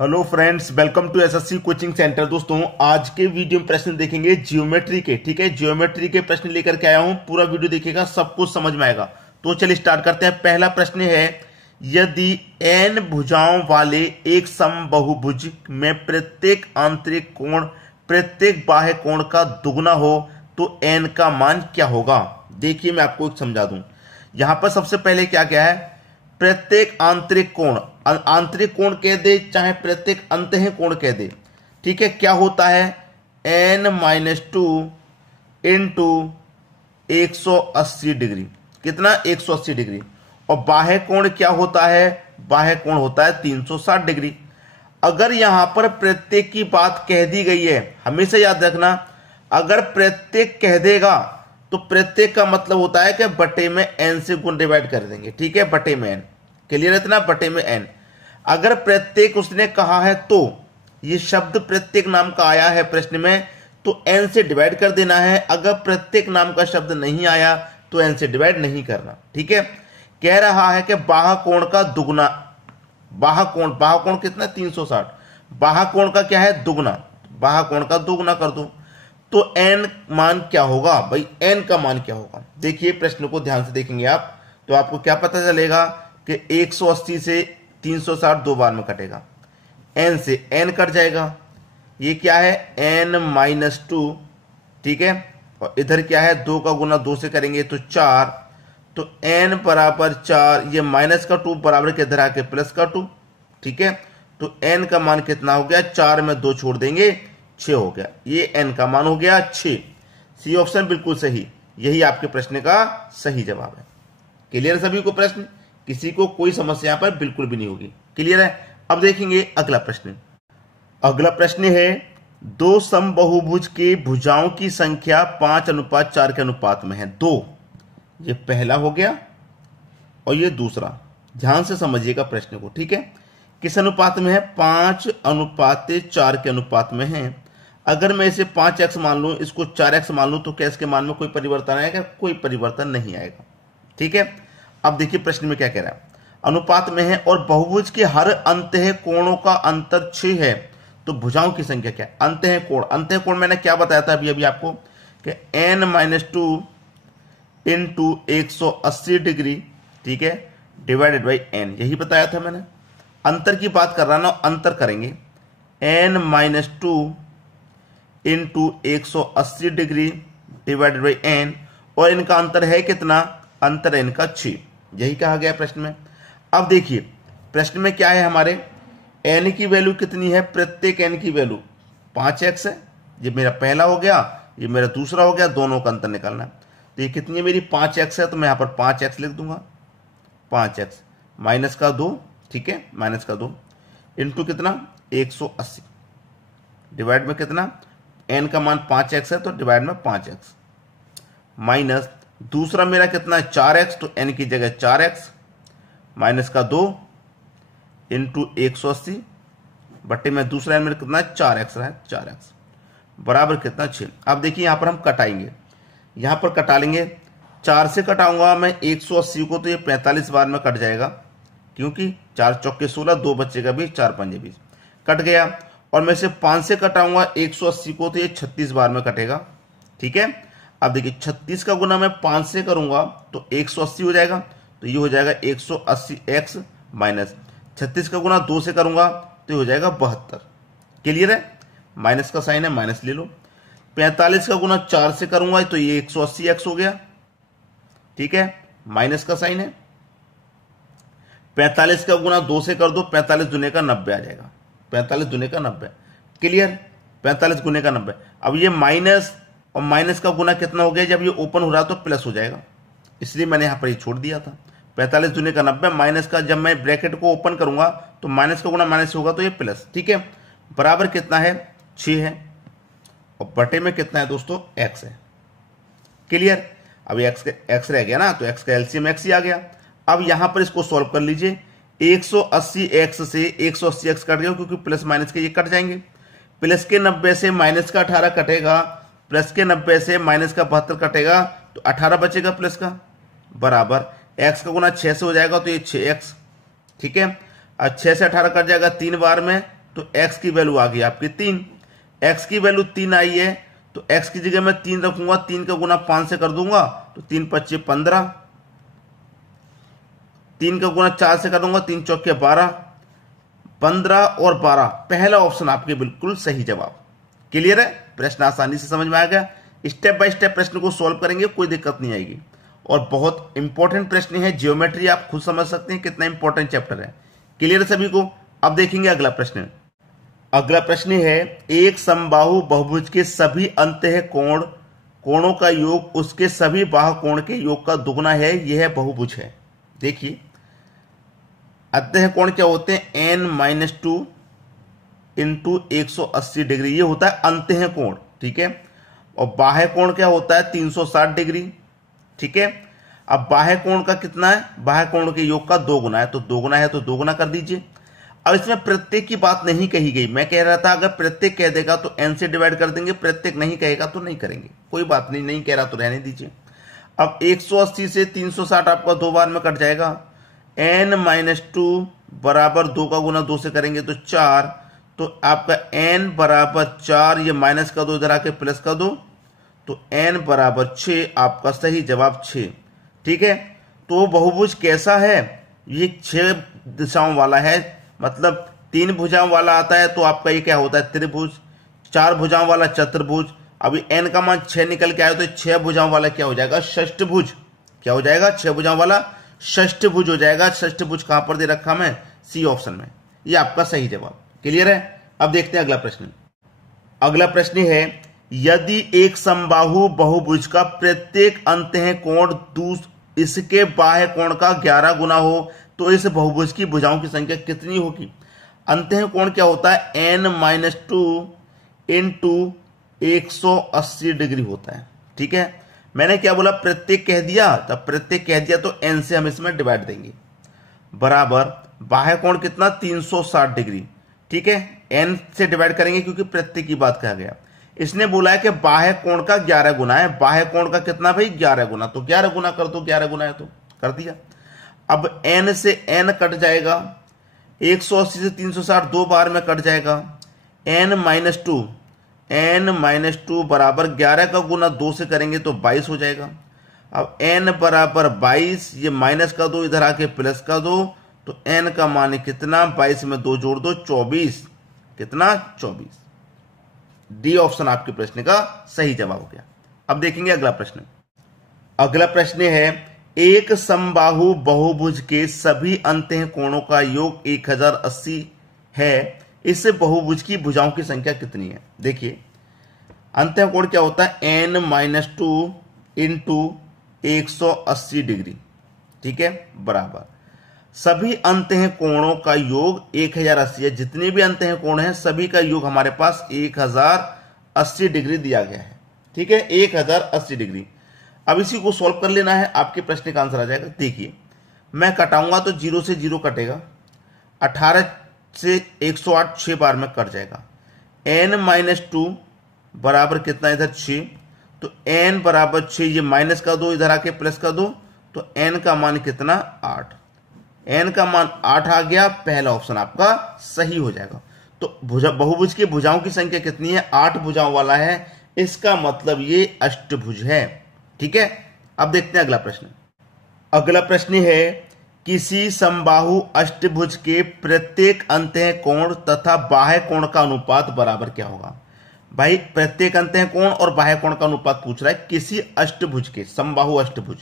Hello friends, welcome to SSC coaching centre. दोस्तों, आज के वीडियो में प्रश्न देखेंगे ज्योमेट्री के। ठीक है, ज्योमेट्री के प्रश्न लेकर के आया हूं। पूरा वीडियो देखिएगा, सब कुछ समझ में आएगा। तो चलिए स्टार्ट करते हैं। पहला प्रश्न है, यदि n भुजाओं वाले एक समबाहुभुज में प्रत्येक आंतरिक कोण प्रत्येक बाह्य कोण का दुगना हो तो n का मान क्या होगा। देखिए, मैं आपको एक समझा दूं। यहां पर सबसे पहले क्या क्या है, प्रत्येक आंतरिक कोण, आंतरिक कोण कह दे चाहे प्रत्येक अंतः कोण कह दे। ठीक है, क्या होता है n-2 इंटू 180 डिग्री। कितना? 180 डिग्री। और बाह्य कोण क्या होता है? बाह्य कोण होता है 360 डिग्री। अगर यहां पर प्रत्येक की बात कह दी गई है, हमेशा याद रखना, अगर प्रत्येक कह देगा तो प्रत्येक का मतलब होता है कि बटे में n से गुण डिवाइड कर देंगे। ठीक है, बटे में n। क्लियर है इतना? बटे में n। अगर प्रत्येक उसने कहा है तो ये शब्द प्रत्येक नाम का आया है प्रश्न में तो n से डिवाइड कर देना है। अगर प्रत्येक नाम का शब्द नहीं आया तो n से डिवाइड नहीं करना। ठीक है, कह रहा है कि बाह्य कोण का दुगना, बाह्य कोण कितना? 360। बाह्य कोण का क्या है? दुगना। बाह्य कोण का दुगना कर दो तो n मान क्या होगा भाई? n का मान क्या होगा? देखिए, प्रश्न को ध्यान से देखेंगे आप तो आपको क्या पता चलेगा कि 180 से 360 दो बार में कटेगा, n से n कट जाएगा। ये क्या है? n-2। ठीक है, और इधर क्या है? 2 का गुना 2 से करेंगे तो 4। तो n बराबर 4, ये माइनस का 2 बराबर के इधर आके प्लस का 2। ठीक है, तो n का मान कितना हो गया? 4 में 2 छोड़ देंगे, 6 हो गया। ये n का मान हो गया 6। सी ऑप्शन बिल्कुल सही, यही आपके प्रश्न का सही जवाब है। क्लियर सभी को? प्रश्न किसी को कोई समस्या यहां पर बिल्कुल भी नहीं होगी। क्लियर है? अब देखेंगे अगला प्रश्न। अगला प्रश्न है, दो समबाहुभुज के भुजाओं की संख्या 5:4 के अनुपात में है। 2, ये पहला हो गया और ये दूसरा। ध्यान से समझिएगा प्रश्न को। ठीक है, किस अनुपात में है? 5:4 के अनुपात में है। अगर मैं इसे 5x मान लूं, इसको 4x मान लूं, तो क्या इसके मान में कोई परिवर्तन आएगा? कोई परिवर्तन नहीं आएगा। ठीक है, अब देखिए प्रश्न में क्या कह रहा है। अनुपात में है और बहुभुज के हर अंतः कोणों का अंतर 6 है तो भुजाओं की संख्या क्या है? अंतः कोण, अंतः कोण मैंने क्या बताया था अभी अभी आपको कि n-2 इंटू 180 डिग्री। ठीक है, डिवाइडेड बाई n, यही बताया था मैंने। अंतर की बात कर रहा ना, अंतर करेंगे n-2 into 180 degree divided by n, और इनका अंतर है कितना? अंतर है इनका 6। यही कहा गया प्रश्न में। अब देखिए प्रश्न में क्या है हमारे, n की वैल्यू कितनी है? प्रत्येक n की वैल्यू 5x है। ये मेरा पहला हो गया, ये मेरा दूसरा हो गया, दोनों का अंतर निकालना है। तो ये कितनी है मेरी? 5x है, तो मैं यहां पर 5x लिख दूंगा। 5x माइनस का 2, ठीक है, माइनस का 2 इंटू कितना? 180 डिवाइड में कितना? n का मान 5x है तो डिवाइड में 5x माइनस दूसरा मेरा कितना है? 4x, तो n की जगह 4x माइनस का 2 इंटू 180 बट्टे में दूसरा n मेरा कितना है? 4x रहा है, 4x बराबर कितना? 6। अब देखिए यहां पर हम कटाएंगे, यहां पर कटा लेंगे। 4 से कटाऊंगा मैं 180 को तो ये 45 बार में कट जाएगा, क्योंकि 4 चौके 16, 2 बच्चे का 20, 4 पंजे 20 कट गया। और मैं इसे 5 से कटाऊंगा 180 को तो ये 36 बार में कटेगा। ठीक है, अब देखिए 36 का गुना मैं 5 से करूंगा तो 180 हो जाएगा, तो ये हो जाएगा 180x माइनस 36 का गुना 2 से करूंगा तो ये हो जाएगा 72। क्लियर है? माइनस का साइन है, माइनस ले लो। 45 का गुना 4 से करूंगा तो ये 180x हो गया। ठीक है, माइनस का साइन है। 45 का गुना 2 से कर दो, 45 दुने का 90 आ जाएगा। 45 दुने का 90। क्लियर? 45 गुने का 90। अब ये माइनस और माइनस का गुना कितना हो गया? जब ये ओपन हो रहा तो प्लस हो जाएगा, इसलिए मैंने यहां पर ये छोड़ दिया था। 45 दुने का 90 माइनस का, जब मैं ब्रैकेट को ओपन करूंगा तो माइनस का गुना माइनस होगा तो ये प्लस। ठीक है, बराबर कितना है? 6 है, और बटे में कितना है दोस्तों? x है। क्लियर? अब x रह गया ना, तो x का एलसीएम x ही आ गया। अब यहां पर इसको सॉल्व कर लीजिए। 180x से 180x कट गया, क्योंकि प्लस माइनस के ये कट जाएंगे। प्लस के 90 से माइनस का 18 कटेगा, प्लस के 90 से माइनस का 72 कटेगा, तो 18 बचेगा प्लस का, बराबर x का गुना 6 से हो जाएगा तो ये 6x। ठीक है, 6 से 18 कट जाएगा 3 बार में, तो x की वैल्यू आ गई आपकी 3। x की वैल्यू 3 आई है तो x की जगह मैं 3 रखूंगा, 3 का गुना 5 से कर दूंगा तो 3 पच्चे 15, 3 का गुना 4 से कर दूंगा, 3 चौके 12, 15 और 12, पहला ऑप्शन आपके बिल्कुल सही जवाब। क्लियर है? प्रश्न आसानी से समझ में आ गया। स्टेप बाय स्टेप प्रश्न को सॉल्व करेंगे, कोई दिक्कत नहीं आएगी। और बहुत इंपॉर्टेंट प्रश्न है, ज्योमेट्री आप खुद समझ सकते हैं कितना इंपॉर्टेंट चैप्टर है। क्लियर है सभी को? अब देखेंगे अगला प्रश्न। अगला प्रश्न है, एक समबाहु बहुभुज के सभी अंतः कोणों का योग उसके सभी बाहु कोण के योग का दुगुना है, यह बहुभुज है। देखिए अंतः कोण क्या होते हैं, n-2 इंटू 180 डिग्री, ये होता है अंतः कोण। ठीक है, और बाह्य कोण क्या होता है 360 डिग्री। ठीक है, अब बाह्य कोण का कितना है, बाह्य कोण के योग का 2 गुना है, तो 2 गुना है तो 2 गुना कर दीजिए। अब इसमें प्रत्येक की बात नहीं कही गई, मैं कह रहा था अगर प्रत्येक कह देगा तो n से डिवाइड कर देंगे, प्रत्येक नहीं कहेगा तो नहीं करेंगे, कोई बात नहीं, नहीं कह रहा तो रहने दीजिए। अब 180 से 360 आपका 2 बार में कट जाएगा, n-2 बराबर 2 का गुना 2 से करेंगे तो 4, तो आपका n बराबर 4, ये माइनस का 2 इधर आके प्लस का 2, तो n बराबर 6, आपका सही जवाब 6। ठीक है, तो बहुभुज कैसा है, ये 6 दिशाओं वाला है, मतलब 3 भुजाओं वाला आता है तो आपका ये क्या होता है त्रिभुज, 4 भुजाओं वाला चतुर्भुज। अभी n का मान 6 निकल के आया तो 6 भुजाओं वाला क्या हो जाएगा, षष्ठभुज। क्या हो जाएगा, 6 भुजाओं वाला षष्ठभुज हो जाएगा। षष्ठभुज कहां पर दे रखा मैं, सी ऑप्शन में, ये आपका सही जवाब। क्लियर है? अब देखते हैं अगला प्रश्न। अगला प्रश्न है, यदि एक समबाहु बहुभुज का प्रत्येक अंतः कोण इसके बाह्य कोण का 11 गुना हो तो इस बहुभुज की भुजाओं की संख्या कितनी होगी। अंतः कोण क्या होता है, n-2 इंटू 180 डिग्री होता है। ठीक है, मैंने क्या बोला, प्रत्येक कह दिया, तब प्रत्येक कह दिया तो n से हम इसमें डिवाइड देंगे, बराबर बाह्य कोण कितना 360 डिग्री। ठीक है, n से डिवाइड करेंगे क्योंकि प्रत्येक की बात कहा गया। इसने बोला है कि बाह्य कोण का 11 गुना है, बाह्य कोण का कितना भाई 11 गुना, तो 11 गुना कर दो, 11 गुना है तो कर दिया। अब n से n कट जाएगा, 180 से 360 2 बार में कट जाएगा, n-2 बराबर 11 का गुना 2 से करेंगे तो 22 हो जाएगा। अब n बराबर 22, ये माइनस का 2 इधर आके प्लस का 2, तो n का मान कितना, 22 में 2 जोड़ दो 24, कितना 24। डी ऑप्शन आपके प्रश्न का सही जवाब हो गया। अब देखेंगे अगला प्रश्न। अगला प्रश्न है, एक समबाहु बहुभुज के सभी अंतः कोणों का योग 1080 है, इस बहुभुज की भुजाओं की संख्या कितनी है। देखिए अंतः कोण क्या होता है, n-2 इंटू 180 डिग्री। ठीक है, बराबर सभी अंतः कोणों का योग 1080 है, जितने भी अंतः कोण हैं सभी का योग हमारे पास 1080 डिग्री दिया गया है। ठीक है, 1080 डिग्री। अब इसी को सॉल्व कर लेना है, आपके प्रश्न का आंसर आ जाएगा। देखिए मैं कटाऊंगा तो 0 से 0 कटेगा, 18 से 108 6 बार में कट जाएगा, n-2 बराबर कितना इधर 6, तो n बराबर 6, ये माइनस का 2 इधर आके प्लस का 2, तो n का मान कितना 8, n का मान 8 आ गया, पहला ऑप्शन आपका सही हो जाएगा। तो बहुभुज की भुजाओं की संख्या कितनी है, 8 भुजाओं वाला है, इसका मतलब ये अष्टभुज है। ठीक है, अब देखते हैं अगला प्रश्न। अगला प्रश्न है, किसी समबाहु अष्टभुज के प्रत्येक अंतः कोण तथा बाह्य कोण का अनुपात बराबर क्या होगा। भाई प्रत्येक अंतः कोण और बाह्य कोण का अनुपात पूछ रहा है किसी अष्टभुज के, समबाहु अष्टभुज।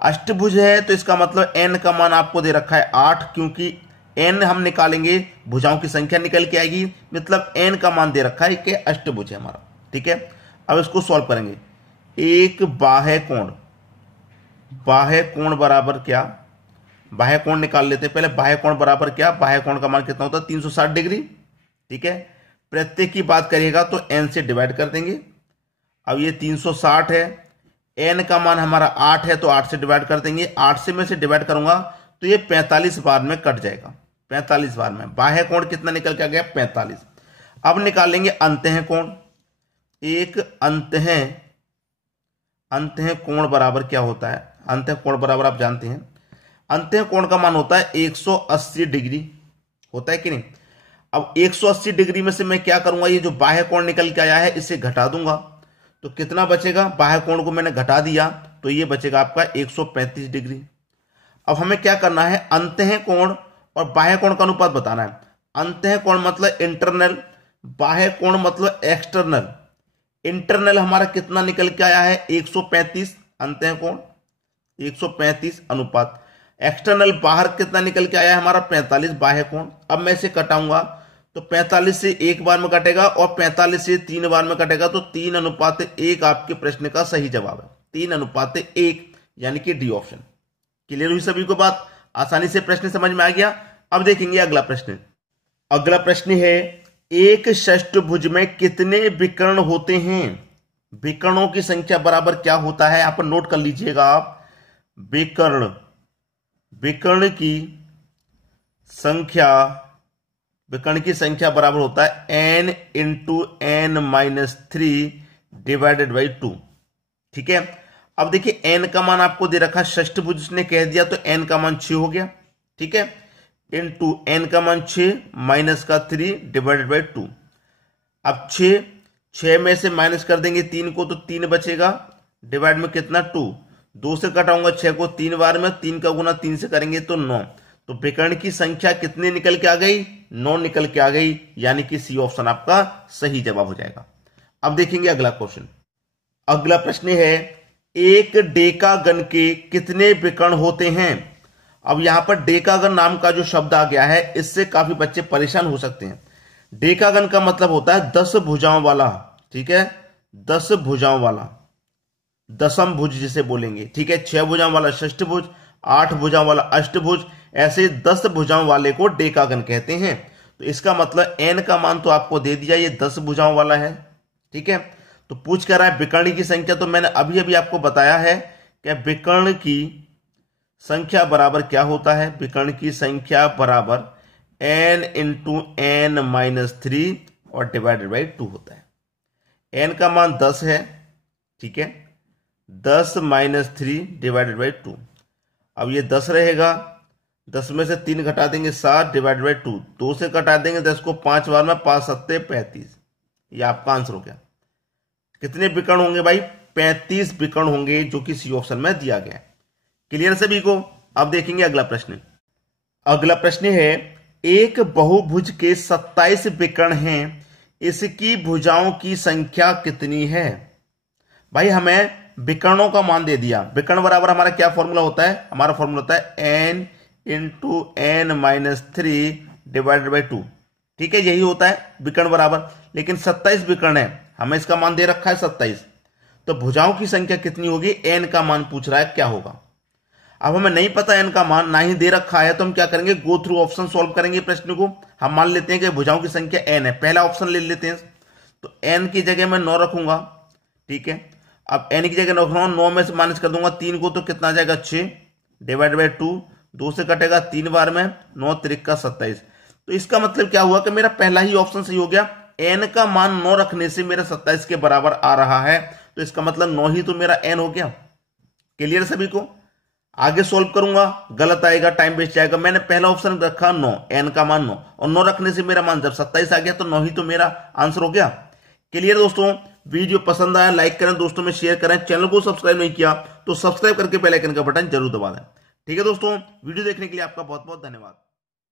अष्टभुज है तो इसका मतलब n का मान आपको दे रखा है 8, क्योंकि n हम निकालेंगे भुजाओं की संख्या निकल के आएगी, मतलब n का मान दे रखा है कि अष्टभुज है हमारा। ठीक है, अब इसको सॉल्व करेंगे। एक बाह्य कोण बराबर क्या, बाह्य कोण निकाल लेते हैं पहले। बाह्य कोण बराबर क्या, बाह्य कोण का मान कितना होता है 360 डिग्री। ठीक है, प्रत्येक की बात करिएगा तो n से डिवाइड कर देंगे। अब ये 360 है, n का मान हमारा 8 है तो 8 से डिवाइड कर देंगे। 8 से मैं से डिवाइड करूंगा तो ये 45 बार में कट जाएगा, 45 बार में। बाह्य कोण कितना निकल के आ गया 45। अब निकालेंगे अंतः कोण। एक अंतः कोण बराबर क्या होता है, अंतः कोण बराबर आप जानते हैं, अंतः कोण का मान होता है 180 डिग्री, होता है कि नहीं। अब 180 डिग्री में से मैं क्या करूंगा, ये जो बाह्य कोण निकल के आया है इसे घटा दूंगा, तो कितना बचेगा, बाह्य कोण को मैंने घटा दिया तो ये बचेगा आपका 135 डिग्री। अब हमें क्या करना है, अंतः कोण और बाह्य कोण का अनुपात बताना है। अंतः कोण मतलब इंटरनल, बाह्य कोण मतलब एक्सटर्नल। इंटरनल हमारा कितना निकल के आया है 135, अंतः कोण 135 अनुपात एक्सटर्नल बाहर कितना निकल के आया है हमारा 45 बाह्य कोण। अब मैं इसे कटाऊंगा तो 45 से एक बार में कटेगा और 45 से 3 बार में कटेगा, तो 3:1 आपके प्रश्न का सही जवाब है, 3:1 यानी कि डी ऑप्शन। क्लियर हुई सभी को बात, आसानी से प्रश्न समझ में आ गया। अब देखेंगे अगला प्रश्न। अगला प्रश्न है, एक षष्ठभुज में कितने विकर्ण होते हैं? विकर्णों की संख्या बराबर क्या होता है, यहां पर नोट कर लीजिएगा आप। विकर्ण की संख्या बराबर होता है n into n-3 divided by 2। ठीक है, अब देखिए n का मान आपको दे रखा, षष्ठभुज ने कह दिया तो n का मान 6 हो गया। ठीक है, इंटू n का मान 6 माइनस का 3 डिवाइडेड बाई 2। अब 6 में से माइनस कर देंगे 3 को तो 3 बचेगा, डिवाइड में कितना 2, 2 से कटाऊंगा 6 को 3 बार में, 3 का गुना 3 से करेंगे तो 9। तो विकर्ण की संख्या कितनी निकल के आ गई, 9 निकल के आ गई, यानी कि सी ऑप्शन आपका सही जवाब हो जाएगा। अब देखेंगे अगला क्वेश्चन। अगला प्रश्न है, एक डेकागन के कितने विकर्ण होते हैं? अब यहां पर डेकागन नाम का जो शब्द आ गया है, इससे काफी बच्चे परेशान हो सकते हैं। डेकागन का मतलब होता है 10 भुजाओं वाला। ठीक है, 10 भुजाओं वाला, दशम भुज जिसे बोलेंगे। ठीक है, 6 भुजाओं वाला षष्ठभुज, 8 भुजाओं वाला अष्टभुज, ऐसे 10 भुजाओं वाले को डेकागन कहते हैं। तो इसका मतलब n का मान तो आपको दे दिया, ये 10 भुजाओं वाला है। ठीक है, तो पूछ कर रहा है विकर्ण की संख्या, तो मैंने अभी अभी आपको बताया है कि विकर्ण की संख्या बराबर क्या होता है। विकर्ण की संख्या बराबर n इंटू n-3 और डिवाइडेड बाई 2 होता है। n का मान 10 है। ठीक है, 10 माइनस 3 डिवाइडेड बाई 2। अब ये 10 रहेगा, 10 में से 3 घटा देंगे 7 डिवाइडेड बाई 2, 2 से घटा देंगे 10 को 5 बार में, 5 7 35। ये आपका आंसर हो गया। कितने विकर्ण होंगे भाई, 35 विकर्ण होंगे, जो कि सी ऑप्शन में दिया गया है। क्लियर सभी को। अब देखेंगे अगला प्रश्न। अगला प्रश्न है, एक बहुभुज के 27 विकर्ण हैं, इसकी भुजाओं की संख्या कितनी है? भाई हमें विकर्णों का मान दे दिया। विकर्ण बराबर हमारा क्या फॉर्मूला होता है, हमारा फॉर्मूला होता है n into n-3 divided by 2। ठीक है, यही होता है विकर्ण बराबर। लेकिन 27 विकर्ण है, हमें इसका मान दे रखा है 27, तो भुजाओं की संख्या कितनी होगी, n का मान पूछ रहा है, क्या होगा। अब हमें नहीं पता n का मान, ना ही दे रखा है, तो हम क्या करेंगे, गो थ्रू ऑप्शन सॉल्व करेंगे प्रश्न को। हम मान लेते हैं कि भुजाओं की संख्या n है, पहला ऑप्शन ले लेते हैं, तो n की जगह मैं 9 रखूंगा। ठीक है, अब n की जगह 9 रखूंगा, 9 में से माइनस कर दूंगा 3 को, तो कितना आ जाएगा 6 डिवाइड बाई 2, 2 से कटेगा 3 बार में, 9 त्रिक का 27। तो इसका मतलब क्या हुआ कि मेरा पहला ही ऑप्शन सही हो गया। n का मान 9 रखने से मेरा 27 के बराबर आ रहा है, तो इसका मतलब 9 ही तो मेरा n हो गया। क्लियर सभी को। आगे सोल्व करूंगा, गलत आएगा, टाइम वेस्ट जाएगा। मैंने पहला ऑप्शन रखा 9, n का मान 9, और 9 रखने से मेरा मान जब 27 आ गया तो 9 ही तो मेरा आंसर हो गया। क्लियर दोस्तों। वीडियो पसंद आया लाइक करें, दोस्तों में शेयर करें, चैनल को सब्सक्राइब नहीं किया तो सब्सक्राइब करके बेल आइकन का बटन जरूर दबा दें। ठीक है दोस्तों, वीडियो देखने के लिए आपका बहुत बहुत धन्यवाद।